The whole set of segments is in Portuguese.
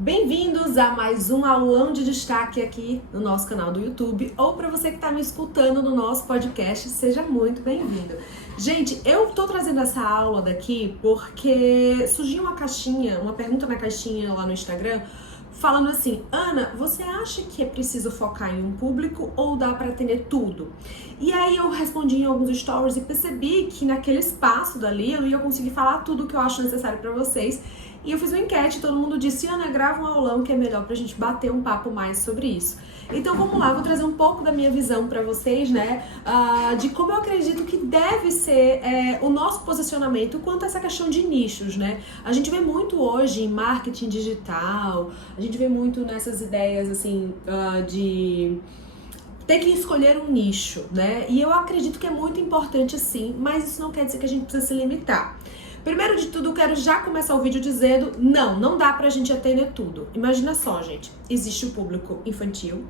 Bem-vindos a mais um aulão de destaque aqui no nosso canal do YouTube, ou para você que está me escutando no nosso podcast, seja muito bem-vindo. Gente, eu tô trazendo essa aula daqui porque surgiu uma pergunta na caixinha lá no Instagram, falando assim: Ana, você acha que é preciso focar em um público ou dá para atender tudo? E aí eu respondi em alguns stories e percebi que naquele espaço dali eu não ia conseguir falar tudo o que eu acho necessário para vocês. E eu fiz uma enquete e todo mundo disse: Ana, grava um aulão que é melhor pra gente bater um papo mais sobre isso. Então vamos lá, vou trazer um pouco da minha visão pra vocês, né, de como eu acredito que deve ser o nosso posicionamento quanto a essa questão de nichos, né. A gente vê muito hoje em marketing digital, a gente vê muito nessas ideias assim de ter que escolher um nicho, né, e eu acredito que é muito importante sim, mas isso não quer dizer que a gente precisa se limitar. Primeiro de tudo, eu quero já começar o vídeo dizendo, não dá pra gente atender tudo. Imagina só, gente, existe o público infantil,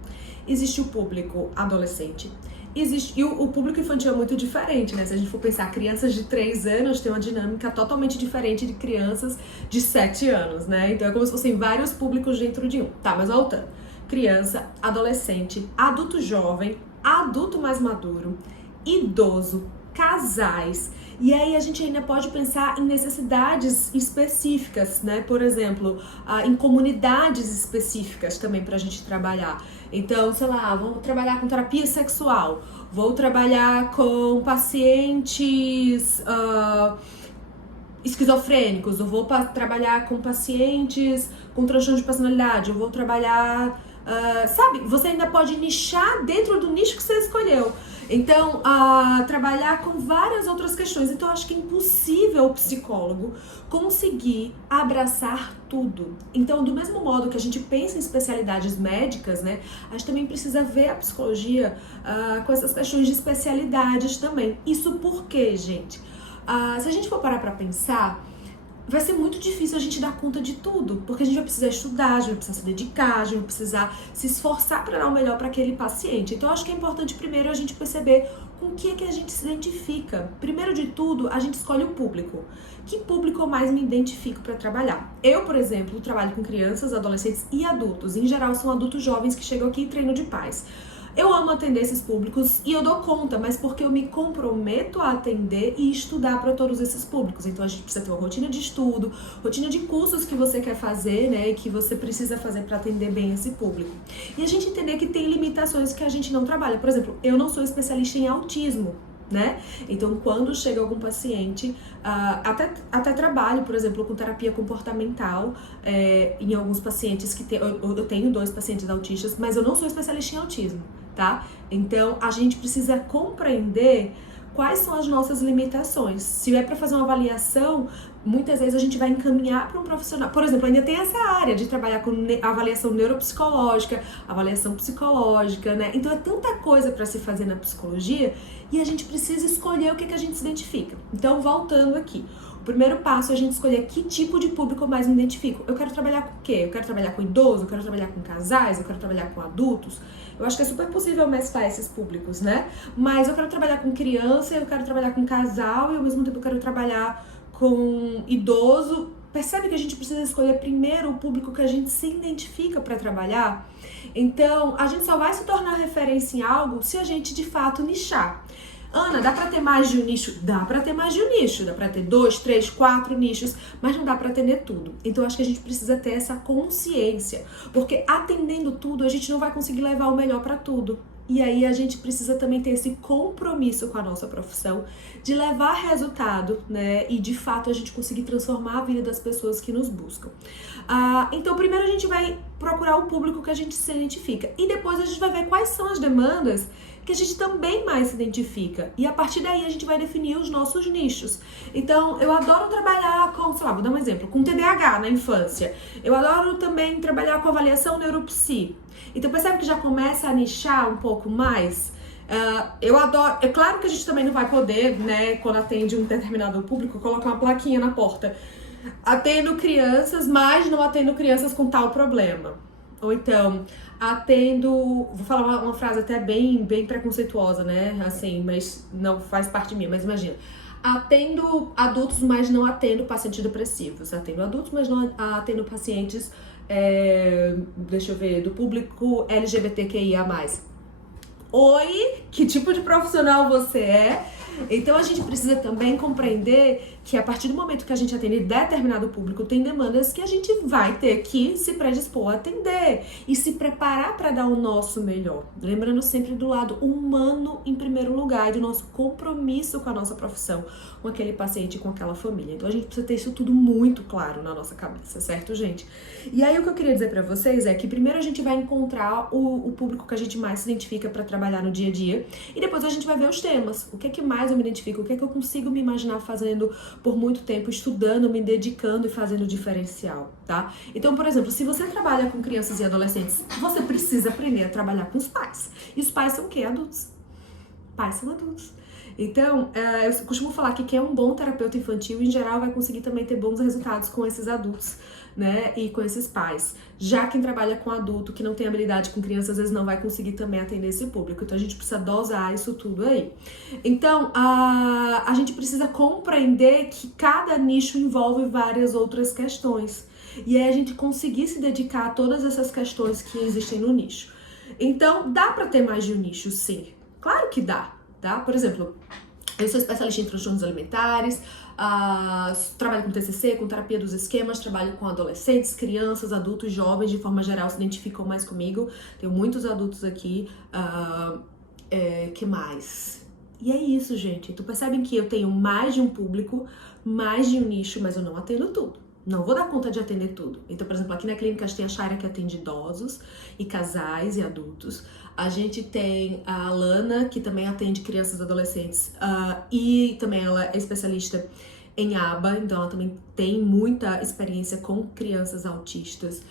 existe o público adolescente, e o público infantil é muito diferente, né? Se a gente for pensar, crianças de 3 anos têm uma dinâmica totalmente diferente de crianças de 7 anos, né? Então é como se fossem vários públicos dentro de um. Tá, mas voltando. Criança, adolescente, adulto jovem, adulto mais maduro, idoso, casais. E aí a gente ainda pode pensar em necessidades específicas, né? Por exemplo, em comunidades específicas também pra gente trabalhar. Então, sei lá, vamos trabalhar com terapia sexual, vou trabalhar com pacientes esquizofrênicos, eu vou trabalhar com pacientes com transtorno de personalidade, eu vou trabalhar... sabe, você ainda pode nichar dentro do nicho que você escolheu. Então, trabalhar com várias outras questões. Então, eu acho que é impossível o psicólogo conseguir abraçar tudo. Então, do mesmo modo que a gente pensa em especialidades médicas, né, a gente também precisa ver a psicologia com essas questões de especialidades também. Isso por quê, gente? Se a gente for parar pra pensar, vai ser muito difícil a gente dar conta de tudo, porque a gente vai precisar estudar, a gente vai precisar se dedicar, a gente vai precisar se esforçar para dar o melhor para aquele paciente. Então, eu acho que é importante primeiro a gente perceber com o que é que a gente se identifica. Primeiro de tudo, a gente escolhe o público. Que público eu mais me identifico para trabalhar? Eu, por exemplo, trabalho com crianças, adolescentes e adultos. Em geral, são adultos jovens que chegam aqui em treino de paz. Eu amo atender esses públicos e eu dou conta, mas porque eu me comprometo a atender e estudar para todos esses públicos. Então a gente precisa ter uma rotina de estudo, rotina de cursos que você quer fazer, né, e que você precisa fazer para atender bem esse público. E a gente entender que tem limitações que a gente não trabalha. Por exemplo, eu não sou especialista em autismo, né? Então, quando chega algum paciente, até trabalho, por exemplo, com terapia comportamental em alguns pacientes que eu tenho 2 pacientes autistas, mas eu não sou especialista em autismo, tá? Então, a gente precisa compreender quais são as nossas limitações. Se é para fazer uma avaliação, muitas vezes a gente vai encaminhar para um profissional. Por exemplo, ainda tem essa área de trabalhar com avaliação neuropsicológica, avaliação psicológica, né? Então é tanta coisa para se fazer na psicologia e a gente precisa escolher o que a gente se identifica. Então, voltando aqui. O primeiro passo é a gente escolher que tipo de público eu mais me identifico. Eu quero trabalhar com o quê? Eu quero trabalhar com idoso, eu quero trabalhar com casais, eu quero trabalhar com adultos. Eu acho que é super possível mesclar esses públicos, né? Mas eu quero trabalhar com criança, eu quero trabalhar com casal e ao mesmo tempo eu quero trabalhar com idoso. Percebe que a gente precisa escolher primeiro o público que a gente se identifica para trabalhar? Então, a gente só vai se tornar referência em algo se a gente de fato nichar. Ana, dá pra ter mais de um nicho? Dá pra ter mais de um nicho, dá pra ter 2, 3, 4 nichos, mas não dá pra atender tudo. Então, acho que a gente precisa ter essa consciência, porque atendendo tudo, a gente não vai conseguir levar o melhor pra tudo. E aí a gente precisa também ter esse compromisso com a nossa profissão de levar resultado, né? E de fato a gente conseguir transformar a vida das pessoas que nos buscam. Então primeiro a gente vai procurar o público que a gente se identifica. E depois a gente vai ver quais são as demandas que a gente também mais se identifica. E a partir daí a gente vai definir os nossos nichos. Então, eu adoro trabalhar com, sei lá, vou dar um exemplo, com TDAH na infância. Eu adoro também trabalhar com avaliação neuropsi. Então, percebe que já começa a nichar um pouco mais? Eu adoro... É claro que a gente também não vai poder, né, quando atende um determinado público, colocar uma plaquinha na porta. Atendo crianças, mas não atendo crianças com tal problema. Ou então, atendo... Vou falar uma frase até bem preconceituosa, né? Assim, mas não faz parte minha, mas imagina. Atendo adultos, mas não atendo pacientes depressivos. Atendo adultos, mas não atendo pacientes deixa eu ver, do público LGBTQIA+. Oi, que tipo de profissional você é? Então a gente precisa também compreender que a partir do momento que a gente atende determinado público, tem demandas que a gente vai ter que se predispor a atender e se preparar para dar o nosso melhor. Lembrando sempre do lado humano em primeiro lugar e do nosso compromisso com a nossa profissão, com aquele paciente, com aquela família. Então a gente precisa ter isso tudo muito claro na nossa cabeça, certo, gente? E aí o que eu queria dizer para vocês é que primeiro a gente vai encontrar o público que a gente mais se identifica para trabalhar no dia a dia e depois a gente vai ver os temas. O que é que mais eu me identifico? O que é que eu consigo me imaginar fazendo por muito tempo, estudando, me dedicando e fazendo diferencial, tá? Então, por exemplo, se você trabalha com crianças e adolescentes, você precisa aprender a trabalhar com os pais. E os pais são o quê? Adultos. Pais são adultos. Então, eu costumo falar que quem é um bom terapeuta infantil, em geral, vai conseguir também ter bons resultados com esses adultos, né? E com esses pais. Já quem trabalha com adulto, que não tem habilidade com criança, às vezes não vai conseguir também atender esse público. Então, a gente precisa dosar isso tudo aí. Então, a gente precisa compreender que cada nicho envolve várias outras questões. E aí, a gente conseguir se dedicar a todas essas questões que existem no nicho. Então, dá pra ter mais de um nicho, sim. Claro que dá. Tá? Por exemplo, eu sou especialista em transtornos alimentares, trabalho com TCC, com terapia dos esquemas, trabalho com adolescentes, crianças, adultos, jovens, de forma geral se identificam mais comigo. Tenho muitos adultos aqui, que mais? E é isso, gente. Tu percebem que eu tenho mais de um público, mais de um nicho, mas eu não atendo tudo. Não vou dar conta de atender tudo. Então, por exemplo, aqui na clínica a gente tem a Shaira que atende idosos e casais e adultos. A gente tem a Alana, que também atende crianças e adolescentes. E também ela é especialista em aba, então ela também tem muita experiência com crianças autistas.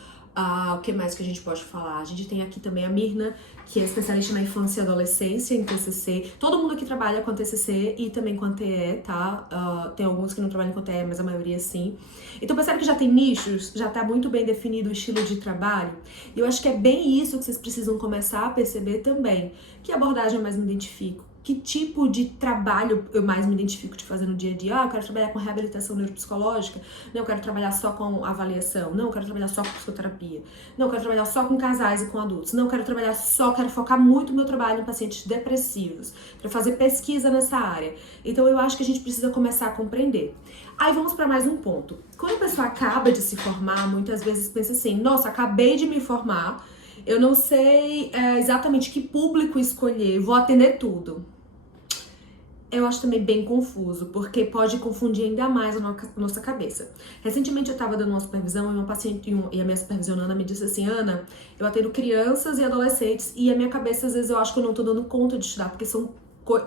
O que mais que a gente pode falar? A gente tem aqui também a Mirna, que é especialista na infância e adolescência, em TCC. Todo mundo aqui trabalha com TCC e também com TE, tá? Tem alguns que não trabalham com TE, mas a maioria sim. Então percebe que já tem nichos, já tá muito bem definido o estilo de trabalho. E eu acho que é bem isso que vocês precisam começar a perceber também. Que abordagem eu mais me identifico? Que tipo de trabalho eu mais me identifico de fazer no dia a dia? Eu quero trabalhar com reabilitação neuropsicológica? Não, eu quero trabalhar só com avaliação? Não, eu quero trabalhar só com psicoterapia? Não, eu quero trabalhar só com casais e com adultos? Não, eu quero trabalhar só, quero focar muito meu trabalho em pacientes depressivos, para fazer pesquisa nessa área. Então eu acho que a gente precisa começar a compreender. Aí vamos para mais um ponto. Quando a pessoa acaba de se formar, muitas vezes pensa assim, nossa, acabei de me formar, eu não sei exatamente que público escolher, vou atender tudo. Eu acho também bem confuso, porque pode confundir ainda mais a nossa cabeça. Recentemente eu estava dando uma supervisão e uma paciente e a minha supervisionanda me disse assim, Ana, eu atendo crianças e adolescentes e a minha cabeça às vezes eu acho que eu não tô dando conta de estudar, porque são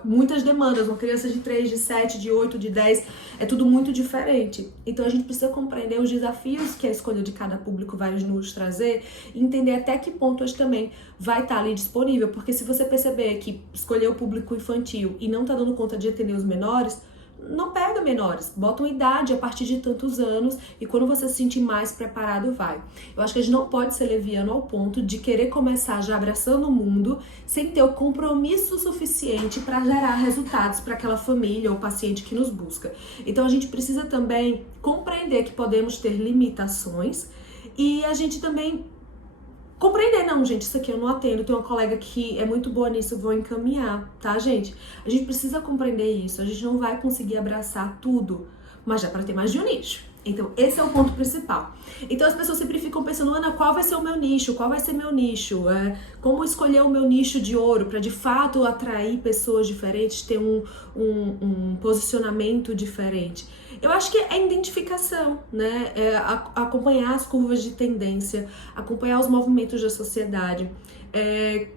muitas demandas, uma criança de 3, de 7, de 8, de 10, é tudo muito diferente. Então a gente precisa compreender os desafios que a escolha de cada público vai nos trazer e entender até que ponto hoje também vai estar ali disponível, porque se você perceber que escolheu o público infantil e não tá dando conta de atender os menores, não pega menores, bota uma idade a partir de tantos anos e quando você se sentir mais preparado, vai. Eu acho que a gente não pode ser leviano ao ponto de querer começar já abraçando o mundo sem ter o compromisso suficiente para gerar resultados para aquela família ou paciente que nos busca. Então a gente precisa também compreender que podemos ter limitações e a gente também compreender, não, gente, isso aqui eu não atendo, tem uma colega que é muito boa nisso, eu vou encaminhar, tá, gente? A gente precisa compreender isso, a gente não vai conseguir abraçar tudo, mas já para ter mais de um nicho. Então, esse é o ponto principal. Então, as pessoas sempre ficam pensando, Ana, qual vai ser o meu nicho? Qual vai ser meu nicho? Como escolher o meu nicho de ouro para, de fato, atrair pessoas diferentes, ter um posicionamento diferente? Eu acho que é identificação, né? Acompanhar as curvas de tendência, acompanhar os movimentos da sociedade,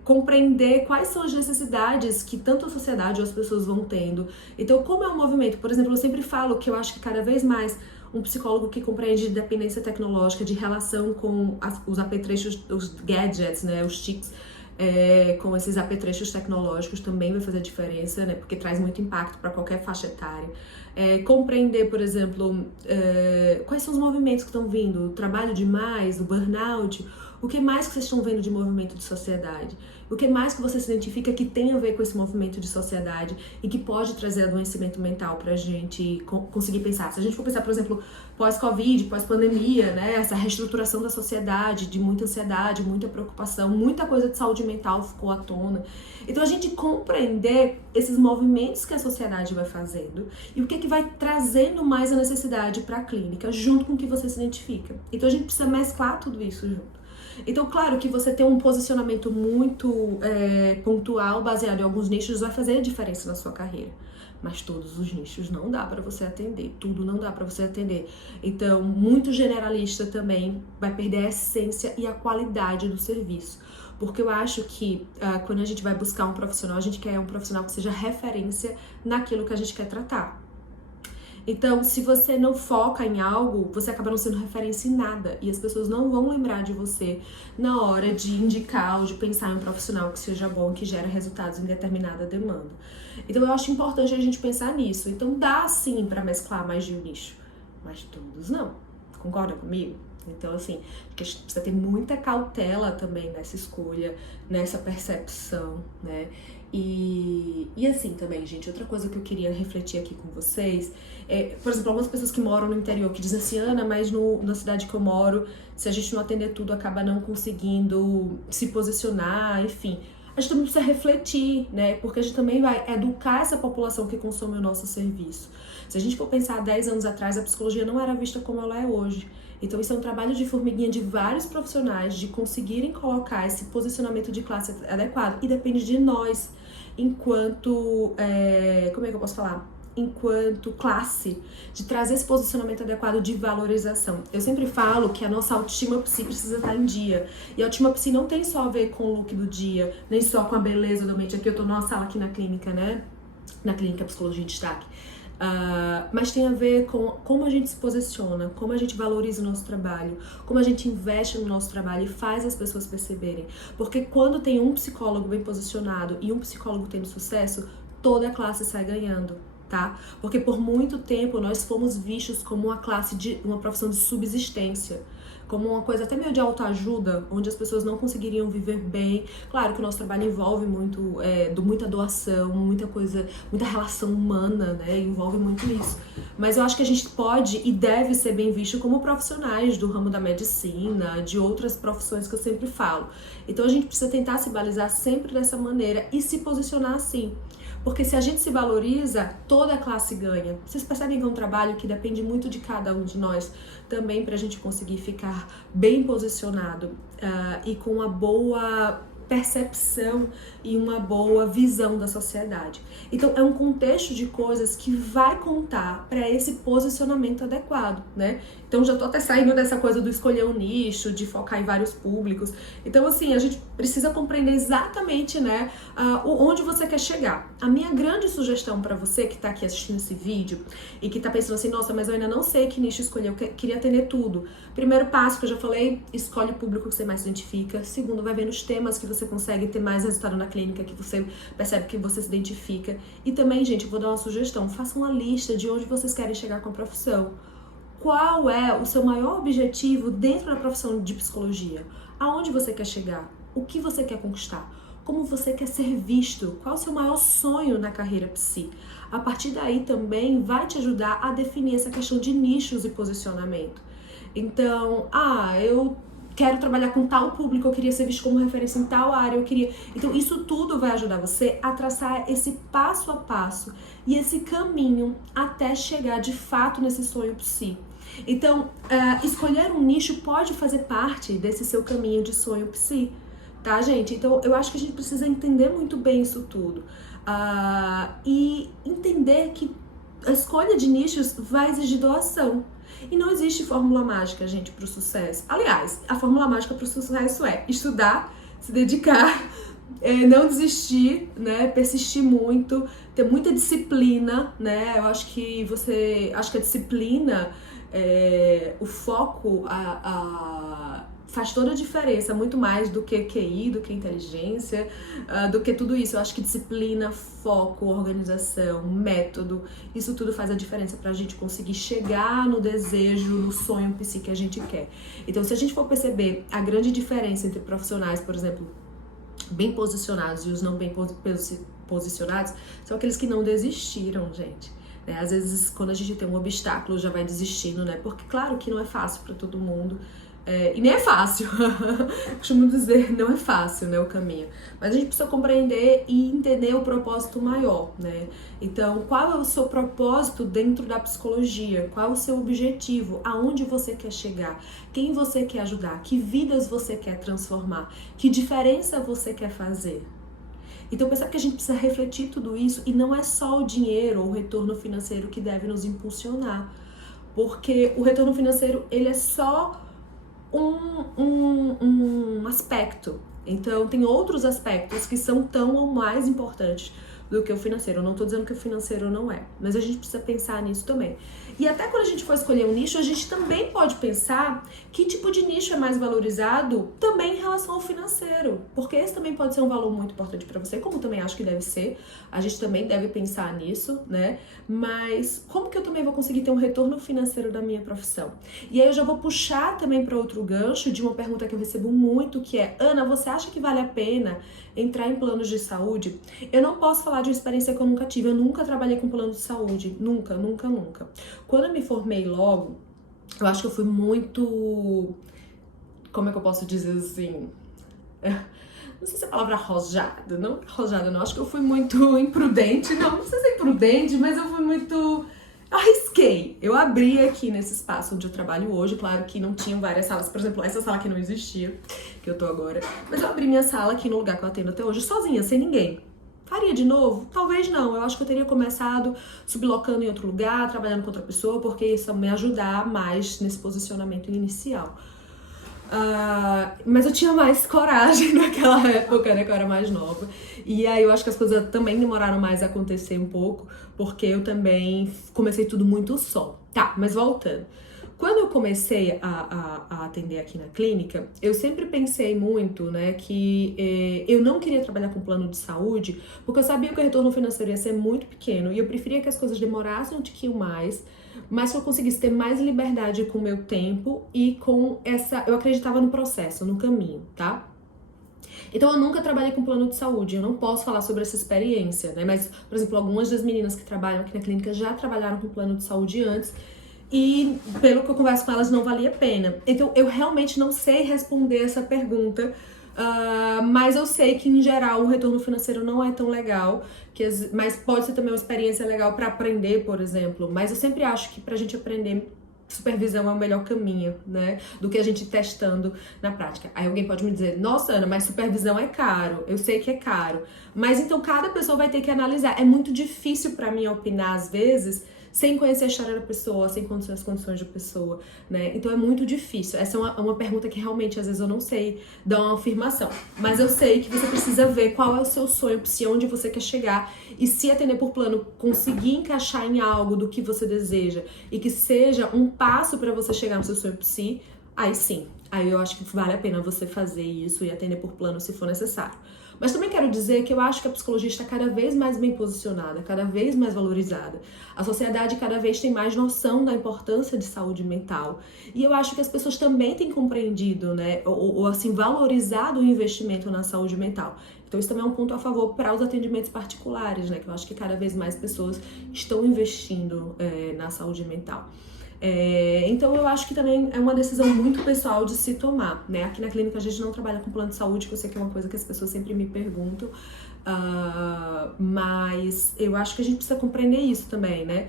compreender quais são as necessidades que tanto a sociedade ou as pessoas vão tendo. Então, como é um movimento? Por exemplo, eu sempre falo que eu acho que cada vez mais um psicólogo que compreende dependência tecnológica, de relação com os apetrechos, os gadgets, né, os TICs, com esses apetrechos tecnológicos também vai fazer diferença, né, porque traz muito impacto para qualquer faixa etária. Compreender, por exemplo, quais são os movimentos que estão vindo, o trabalho demais, o burnout, o que mais que vocês estão vendo de movimento de sociedade? O que mais que você se identifica que tem a ver com esse movimento de sociedade e que pode trazer adoecimento mental pra gente conseguir pensar? Se a gente for pensar, por exemplo, pós-Covid, pós-pandemia, né? Essa reestruturação da sociedade, de muita ansiedade, muita preocupação, muita coisa de saúde mental ficou à tona. Então a gente compreender esses movimentos que a sociedade vai fazendo e o que vai trazendo mais a necessidade para a clínica, junto com o que você se identifica. Então a gente precisa mesclar tudo isso junto. Então, claro que você ter um posicionamento muito pontual, baseado em alguns nichos, vai fazer a diferença na sua carreira. Mas todos os nichos não dá para você atender, tudo não dá para você atender. Então, muito generalista também vai perder a essência e a qualidade do serviço. Porque eu acho que quando a gente vai buscar um profissional, a gente quer um profissional que seja referência naquilo que a gente quer tratar. Então, se você não foca em algo, você acaba não sendo referência em nada. E as pessoas não vão lembrar de você na hora de indicar ou de pensar em um profissional que seja bom, que gere resultados em determinada demanda. Então, eu acho importante a gente pensar nisso. Então, dá sim para mesclar mais de um nicho, mas todos não. Concorda comigo? Então, assim, a gente precisa ter muita cautela também nessa escolha, nessa percepção, né? E assim também, gente, outra coisa que eu queria refletir aqui com vocês por exemplo, algumas pessoas que moram no interior que dizem assim, Ana, mas na cidade que eu moro, se a gente não atender tudo, acaba não conseguindo se posicionar, enfim. A gente também precisa refletir, né? Porque a gente também vai educar essa população que consome o nosso serviço. Se a gente for pensar 10 anos atrás, a psicologia não era vista como ela é hoje. Então isso é um trabalho de formiguinha de vários profissionais de conseguirem colocar esse posicionamento de classe adequado. E depende de nós, enquanto... como é que eu posso falar? Enquanto classe, de trazer esse posicionamento adequado de valorização. Eu sempre falo que a nossa autoestima psi precisa estar em dia. E a autoestima psi não tem só a ver com o look do dia, nem só com a beleza do mente. Aqui eu tô numa sala aqui na clínica, né? Na clínica Psicologia em Destaque. Mas tem a ver com como a gente se posiciona, como a gente valoriza o nosso trabalho, como a gente investe no nosso trabalho e faz as pessoas perceberem. Porque quando tem um psicólogo bem posicionado e um psicólogo tendo sucesso, toda a classe sai ganhando. Tá? Porque por muito tempo nós fomos vistos como uma profissão de subsistência, como uma coisa até meio de autoajuda, onde as pessoas não conseguiriam viver bem. Claro que o nosso trabalho envolve muita doação, muita coisa, muita relação humana, né? Envolve muito isso. Mas eu acho que a gente pode e deve ser bem visto como profissionais do ramo da medicina, de outras profissões que eu sempre falo. Então a gente precisa tentar se balizar sempre dessa maneira e se posicionar assim. Porque se a gente se valoriza, toda a classe ganha. Vocês percebem que é um trabalho que depende muito de cada um de nós, também para a gente conseguir ficar bem posicionado e com uma boa percepção e uma boa visão da sociedade. Então é um contexto de coisas que vai contar para esse posicionamento adequado, né? Então já tô até saindo dessa coisa do escolher um nicho, de focar em vários públicos. Então assim, a gente precisa compreender exatamente, né, onde você quer chegar. A minha grande sugestão para você que tá aqui assistindo esse vídeo e que tá pensando assim, nossa, mas eu ainda não sei que nicho escolher, eu queria atender tudo. Primeiro passo que eu já falei, escolhe o público que você mais se identifica. Segundo, vai ver nos temas que você consegue ter mais resultado na clínica, que você percebe que você se identifica. E também, gente, eu vou dar uma sugestão, faça uma lista de onde vocês querem chegar com a profissão. Qual é o seu maior objetivo dentro da profissão de psicologia? Aonde você quer chegar? O que você quer conquistar? Como você quer ser visto? Qual é o seu maior sonho na carreira psi? A partir daí também vai te ajudar a definir essa questão de nichos e posicionamento. Então, eu quero trabalhar com tal público, eu queria ser visto como referência em tal área, eu queria... Então, isso tudo vai ajudar você a traçar esse passo a passo e esse caminho até chegar de fato nesse sonho psi. Então, escolher um nicho pode fazer parte desse seu caminho de sonho psi, tá, gente? Então, eu acho que a gente precisa entender muito bem isso tudo. E entender que a escolha de nichos vai exigir doação. E não existe fórmula mágica, gente, para o sucesso. Aliás, a fórmula mágica para o sucesso é estudar, se dedicar, não desistir, né? Persistir muito, ter muita disciplina, né? Eu acho que a disciplina, o foco, faz toda a diferença, muito mais do que QI, do que inteligência, do que tudo isso. Eu acho que disciplina, foco, organização, método, isso tudo faz a diferença pra gente conseguir chegar no desejo, no sonho psi que a gente quer. Então, se a gente for perceber a grande diferença entre profissionais, por exemplo, bem posicionados e os não bem posicionados, são aqueles que não desistiram, gente. Às vezes, quando a gente tem um obstáculo, já vai desistindo, né? Porque, claro que não é fácil pra todo mundo. E nem é fácil. Costumo dizer, não é fácil, né, o caminho. Mas a gente precisa compreender e entender o propósito maior, né? Então, qual é o seu propósito dentro da psicologia? Qual é o seu objetivo? Aonde você quer chegar? Quem você quer ajudar? Que vidas você quer transformar? Que diferença você quer fazer? Então, percebe que a gente precisa refletir tudo isso, e não é só o dinheiro ou o retorno financeiro que deve nos impulsionar. Porque o retorno financeiro, ele é só um aspecto. Então, tem outros aspectos que são tão ou mais importantes do que o financeiro. Eu não tô dizendo que o financeiro não é, mas a gente precisa pensar nisso também. E até quando a gente for escolher um nicho, a gente também pode pensar que tipo de nicho é mais valorizado também em relação ao financeiro, porque esse também pode ser um valor muito importante para você, como também acho que deve ser. A gente também deve pensar nisso, né? Mas como que eu também vou conseguir ter um retorno financeiro da minha profissão? E aí eu já vou puxar também para outro gancho de uma pergunta que eu recebo muito, que é: Ana, você acha que vale a pena entrar em planos de saúde? Eu não posso falar de uma experiência que eu nunca tive, eu nunca trabalhei com plano de saúde, nunca. Quando eu me formei logo, eu acho que eu fui muito, como é que eu posso dizer assim, não sei se é a palavra arrojada, não, acho que eu fui muito imprudente, não sei se é imprudente, mas eu fui muito, arrisquei. Eu abri aqui nesse espaço onde eu trabalho hoje, claro que não tinham várias salas, por exemplo, essa sala aqui não existia, que eu tô agora, mas eu abri minha sala aqui no lugar que eu atendo até hoje, sozinha, sem ninguém. Faria de novo? Talvez não. Eu acho que eu teria começado sublocando em outro lugar, trabalhando com outra pessoa, porque isso ia me ajudar mais nesse posicionamento inicial. Mas eu tinha mais coragem naquela época, né, que eu era mais nova. E aí eu acho que as coisas também demoraram mais a acontecer um pouco, porque eu também comecei tudo muito só. Tá, mas voltando. Quando eu comecei a atender aqui na clínica, eu sempre pensei muito, né, que eu não queria trabalhar com plano de saúde, porque eu sabia que o retorno financeiro ia ser muito pequeno e eu preferia que as coisas demorassem um tiquinho mais, mas que eu conseguisse ter mais liberdade com o meu tempo e com essa... Eu acreditava no processo, no caminho, tá? Então eu nunca trabalhei com plano de saúde, eu não posso falar sobre essa experiência, né? Mas, por exemplo, algumas das meninas que trabalham aqui na clínica já trabalharam com plano de saúde antes, e pelo que eu converso com elas, não valia a pena. Então, eu realmente não sei responder essa pergunta, mas eu sei que, em geral, o retorno financeiro não é tão legal, mas pode ser também uma experiência legal para aprender, por exemplo. Mas eu sempre acho que pra gente aprender, supervisão é o melhor caminho, né? Do que a gente testando na prática. Aí alguém pode me dizer: nossa, Ana, mas supervisão é caro. Eu sei que é caro. Mas então cada pessoa vai ter que analisar. É muito difícil pra mim opinar, às vezes, sem conhecer a história da pessoa, sem conhecer as condições da pessoa, né? Então é muito difícil. Essa é uma pergunta que realmente, às vezes, eu não sei dar uma afirmação. Mas eu sei que você precisa ver qual é o seu sonho, se onde você quer chegar. E se atender por plano, conseguir encaixar em algo do que você deseja e que seja um passo para você chegar no seu sonho psi, aí sim. Aí eu acho que vale a pena você fazer isso e atender por plano se for necessário. Mas também quero dizer que eu acho que a psicologia está cada vez mais bem posicionada, cada vez mais valorizada. A sociedade cada vez tem mais noção da importância de saúde mental. E eu acho que as pessoas também têm compreendido, né, ou assim, valorizado o investimento na saúde mental. Então isso também é um ponto a favor para os atendimentos particulares, né, que eu acho que cada vez mais pessoas estão investindo na saúde mental. Então eu acho que também é uma decisão muito pessoal de se tomar, né? Aqui na clínica a gente não trabalha com plano de saúde, que eu sei que é uma coisa que as pessoas sempre me perguntam, mas eu acho que a gente precisa compreender isso também, né?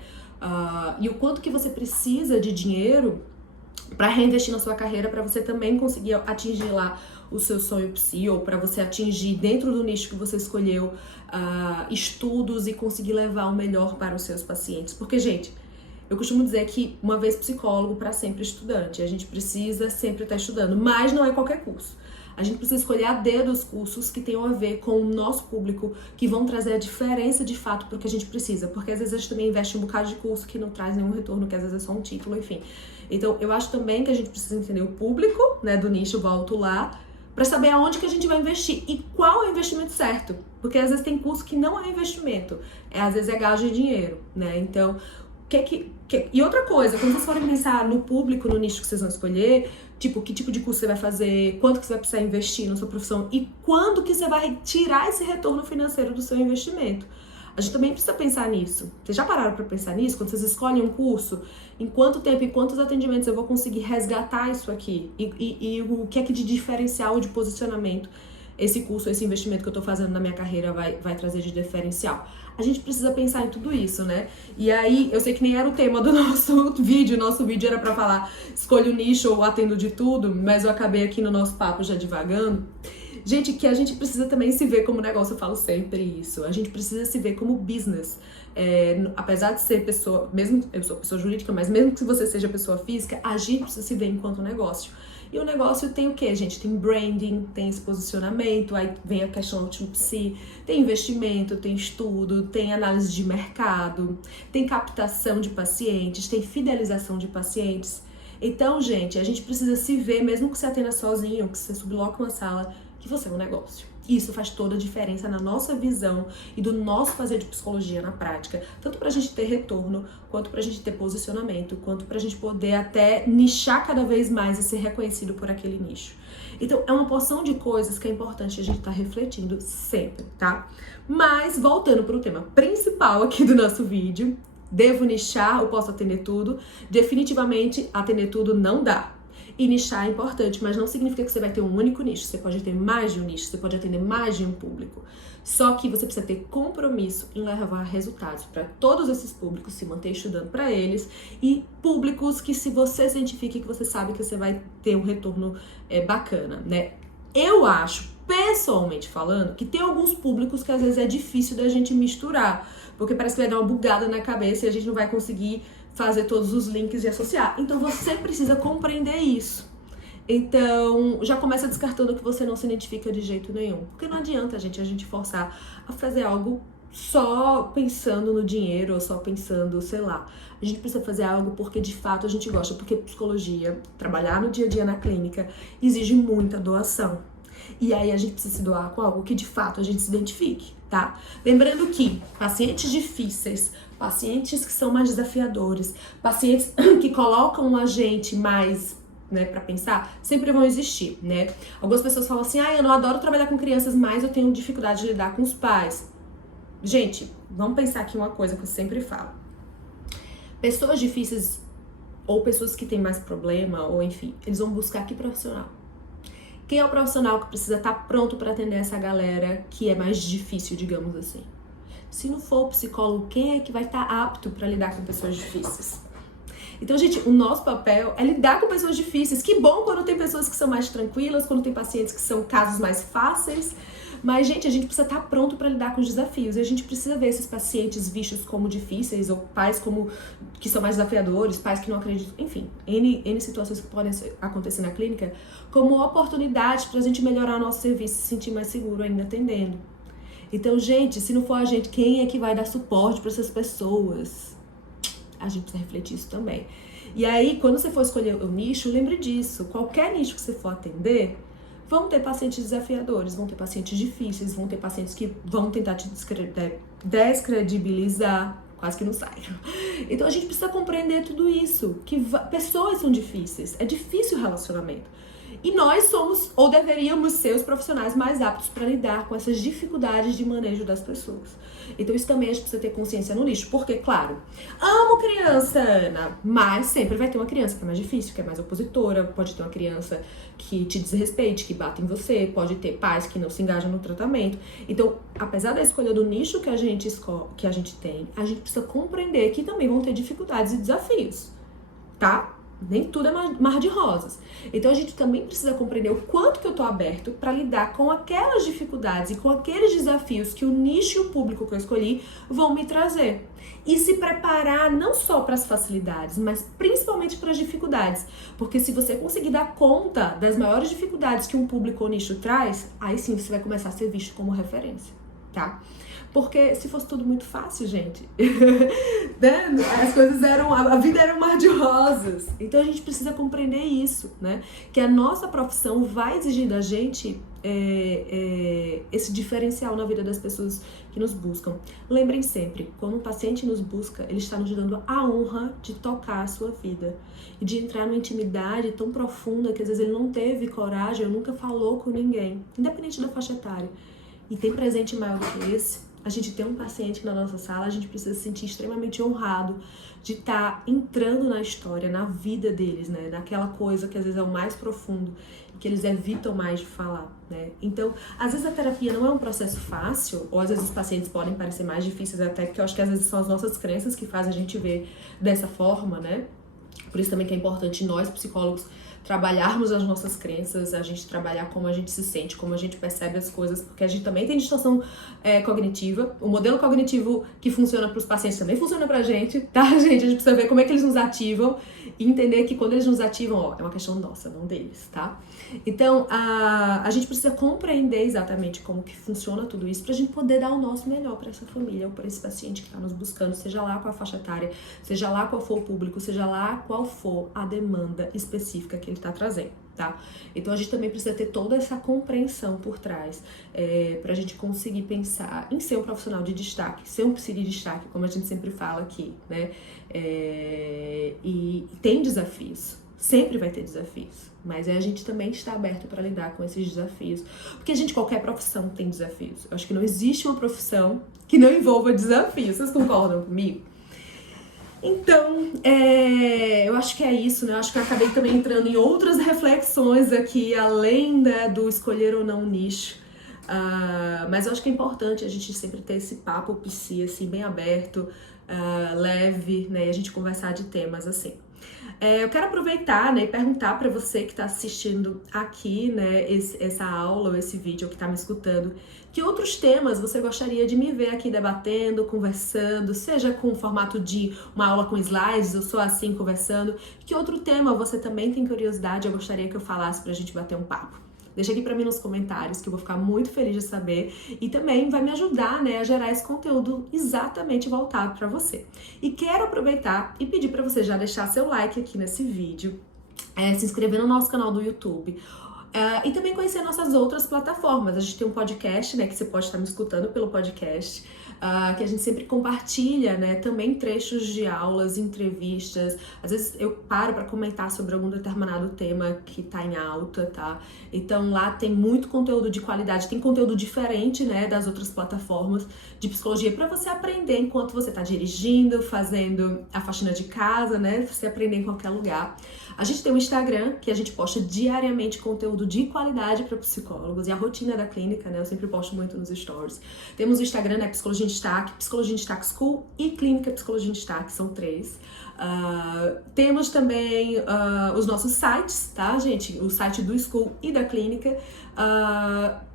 E o quanto que você precisa de dinheiro para reinvestir na sua carreira, para você também conseguir atingir lá o seu sonho psi, ou para você atingir dentro do nicho que você escolheu estudos e conseguir levar o melhor para os seus pacientes. Porque, gente, eu costumo dizer que uma vez psicólogo, para sempre estudante. A gente precisa sempre estar estudando, mas não é qualquer curso. A gente precisa escolher a dedo os cursos que tenham a ver com o nosso público, que vão trazer a diferença de fato para o que a gente precisa. Porque às vezes a gente também investe um bocado de curso que não traz nenhum retorno, que às vezes é só um título, enfim. Então, eu acho também que a gente precisa entender o público, né, do nicho, volto lá, para saber aonde que a gente vai investir e qual é o investimento certo. Porque às vezes tem curso que não é investimento, às vezes é gasto de dinheiro, né? Então, e outra coisa, quando vocês forem pensar no público, no nicho que vocês vão escolher, tipo, que tipo de curso você vai fazer, quanto que você vai precisar investir na sua profissão e quando que você vai tirar esse retorno financeiro do seu investimento. A gente também precisa pensar nisso. Vocês já pararam para pensar nisso? Quando vocês escolhem um curso, em quanto tempo e quantos atendimentos eu vou conseguir resgatar isso aqui? E o que é que de diferencial, de posicionamento, esse curso, esse investimento que eu tô fazendo na minha carreira vai trazer de diferencial? A gente precisa pensar em tudo isso, né? E aí, eu sei que nem era o tema do nosso vídeo era pra falar escolha o nicho ou atendo de tudo, mas eu acabei aqui no nosso papo já divagando. Gente, que a gente precisa também se ver como negócio, eu falo sempre isso. A gente precisa se ver como business. Apesar de ser pessoa, mesmo eu sou pessoa jurídica, mas mesmo que você seja pessoa física, a gente precisa se ver enquanto negócio. E o negócio tem o quê, gente? Tem branding, tem esse posicionamento, aí vem a questão do psi, tem investimento, tem estudo, tem análise de mercado, tem captação de pacientes, tem fidelização de pacientes. Então, gente, a gente precisa se ver, mesmo que você atenda sozinho, que você subloca uma sala, que você é um negócio. Isso faz toda a diferença na nossa visão e do nosso fazer de psicologia na prática, tanto pra gente ter retorno, quanto pra gente ter posicionamento, quanto pra gente poder até nichar cada vez mais e ser reconhecido por aquele nicho. Então, é uma porção de coisas que é importante a gente estar refletindo sempre, tá? Mas, voltando pro tema principal aqui do nosso vídeo, devo nichar ou posso atender tudo? Definitivamente, atender tudo não dá. E nichar é importante, mas não significa que você vai ter um único nicho. Você pode ter mais de um nicho, você pode atender mais de um público. Só que você precisa ter compromisso em levar resultados para todos esses públicos, se manter estudando para eles, e públicos que, se você se identifica, que você sabe que você vai ter um retorno bacana, né? Eu acho, pessoalmente falando, que tem alguns públicos que às vezes é difícil da gente misturar, porque parece que vai dar uma bugada na cabeça e a gente não vai conseguir fazer todos os links e associar. Então você precisa compreender isso. Então já começa descartando que você não se identifica de jeito nenhum. Porque não adianta a gente forçar a fazer algo só pensando no dinheiro ou só pensando, sei lá. A gente precisa fazer algo porque de fato a gente gosta. Porque psicologia, trabalhar no dia a dia na clínica, exige muita doação. E aí a gente precisa se doar com algo que de fato a gente se identifique, tá? Lembrando que pacientes difíceis, pacientes que são mais desafiadores, pacientes que colocam a gente mais, né, pra pensar, sempre vão existir, né? Algumas pessoas falam assim, eu não adoro trabalhar com crianças, mas eu tenho dificuldade de lidar com os pais. Gente, vamos pensar aqui uma coisa que eu sempre falo. Pessoas difíceis ou pessoas que têm mais problema, ou enfim, eles vão buscar que profissional? Quem é o profissional que precisa estar pronto para atender essa galera que é mais difícil, digamos assim? Se não for o psicólogo, quem é que vai estar apto para lidar com pessoas difíceis? Então, gente, o nosso papel é lidar com pessoas difíceis. Que bom quando tem pessoas que são mais tranquilas, quando tem pacientes que são casos mais fáceis. Mas, gente, a gente precisa estar pronto para lidar com os desafios. E a gente precisa ver esses pacientes vistos como difíceis, ou pais que são mais desafiadores, pais que não acreditam, enfim, N situações que podem acontecer na clínica, como oportunidade para a gente melhorar o nosso serviço e se sentir mais seguro ainda atendendo. Então, gente, se não for a gente, quem é que vai dar suporte para essas pessoas? A gente precisa refletir isso também. E aí, quando você for escolher o nicho, lembre disso. Qualquer nicho que você for atender, vão ter pacientes desafiadores, vão ter pacientes difíceis, vão ter pacientes que vão tentar te descredibilizar, quase que não sai. Então, a gente precisa compreender tudo isso, que pessoas são difíceis, é difícil o relacionamento. E nós somos, ou deveríamos ser, os profissionais mais aptos para lidar com essas dificuldades de manejo das pessoas. Então isso também a gente precisa ter consciência no nicho. Porque, claro, amo criança, Ana, mas sempre vai ter uma criança que é mais difícil, que é mais opositora, pode ter uma criança que te desrespeite, que bate em você, pode ter pais que não se engajam no tratamento. Então, apesar da escolha do nicho que a gente tem, a gente precisa compreender que também vão ter dificuldades e desafios, tá? Nem tudo é mar de rosas. Então a gente também precisa compreender o quanto que eu tô aberto para lidar com aquelas dificuldades e com aqueles desafios que o nicho e o público que eu escolhi vão me trazer. E se preparar não só para as facilidades, mas principalmente para as dificuldades. Porque se você conseguir dar conta das maiores dificuldades que um público ou nicho traz, aí sim você vai começar a ser visto como referência, tá? Porque se fosse tudo muito fácil, gente, né? As coisas a vida era um mar de rosas. Então a gente precisa compreender isso, né? Que a nossa profissão vai exigir da gente esse diferencial na vida das pessoas que nos buscam. Lembrem sempre, quando um paciente nos busca, ele está nos dando a honra de tocar a sua vida e de entrar numa intimidade tão profunda que às vezes ele não teve coragem ou nunca falou com ninguém, independente da faixa etária. E tem presente maior do que esse? A gente tem um paciente na nossa sala, a gente precisa se sentir extremamente honrado de estar entrando na história, na vida deles, né? Naquela coisa que às vezes é o mais profundo e que eles evitam mais de falar, né? Então, às vezes a terapia não é um processo fácil, ou às vezes os pacientes podem parecer mais difíceis até, porque eu acho que às vezes são as nossas crenças que fazem a gente ver dessa forma, né? Por isso também que é importante nós, psicólogos, trabalharmos as nossas crenças, a gente trabalhar como a gente se sente, como a gente percebe as coisas, porque a gente também tem distorção cognitiva. O modelo cognitivo que funciona para os pacientes também funciona pra gente, tá, gente? A gente precisa ver como é que eles nos ativam e entender que quando eles nos ativam, ó, é uma questão nossa, não deles, tá? Então, a gente precisa compreender exatamente como que funciona tudo isso pra gente poder dar o nosso melhor para essa família ou para esse paciente que tá nos buscando, seja lá qual a faixa etária, seja lá qual for o público, seja lá qual for a demanda específica que ele tá trazendo, tá? Então a gente também precisa ter toda essa compreensão por trás pra gente conseguir pensar em ser um profissional de destaque, ser um psi de destaque, como a gente sempre fala aqui, né? E tem desafios, sempre vai ter desafios, mas a gente também está aberto para lidar com esses desafios, porque qualquer profissão tem desafios. Eu acho que não existe uma profissão que não envolva desafios, vocês concordam comigo? Então, eu acho que é isso, né? Eu acho que eu acabei também entrando em outras reflexões aqui, além do escolher ou não nicho. Mas eu acho que é importante a gente sempre ter esse papo psi, assim, bem aberto, leve, né? E a gente conversar de temas assim. Eu quero aproveitar, né, e perguntar para você que está assistindo aqui, né, essa aula ou esse vídeo, que está me escutando, que outros temas você gostaria de me ver aqui debatendo, conversando, seja com o formato de uma aula com slides, ou só assim conversando, que outro tema você também tem curiosidade, eu gostaria que eu falasse pra gente bater um papo. Deixa aqui pra mim nos comentários, que eu vou ficar muito feliz de saber. E também vai me ajudar, né, a gerar esse conteúdo exatamente voltado pra você. E quero aproveitar e pedir pra você já deixar seu like aqui nesse vídeo, se inscrever no nosso canal do YouTube. E também conhecer nossas outras plataformas. A gente tem um podcast, né, que você pode estar me escutando pelo podcast, que a gente sempre compartilha, né, também trechos de aulas, entrevistas. Às vezes eu paro para comentar sobre algum determinado tema que tá em alta, tá? Então lá tem muito conteúdo de qualidade, tem conteúdo diferente, né, das outras plataformas de psicologia para você aprender enquanto você tá dirigindo, fazendo a faxina de casa, né, você aprender em qualquer lugar. A gente tem um Instagram que a gente posta diariamente conteúdo de qualidade para psicólogos e a rotina da clínica, né? Eu sempre posto muito nos stories. Temos o Instagram, né? Psicologia em Destaque, Psicologia em Destaque School e Clínica Psicologia em Destaque, são 3. Temos também os nossos sites, tá, gente? O site do School e da Clínica.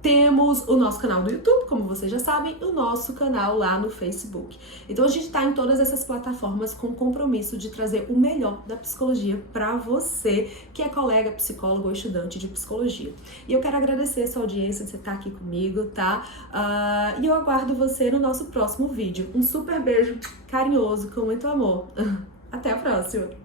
Temos o nosso canal do YouTube, como vocês já sabem, e o nosso canal lá no Facebook. Então a gente tá em todas essas plataformas com o compromisso de trazer o melhor da psicologia para você, que é colega, psicólogo ou estudante de psicologia. E eu quero agradecer a sua audiência de você estar aqui comigo, tá? E eu aguardo você no nosso próximo vídeo. Um super beijo carinhoso, com muito amor. Até a próxima!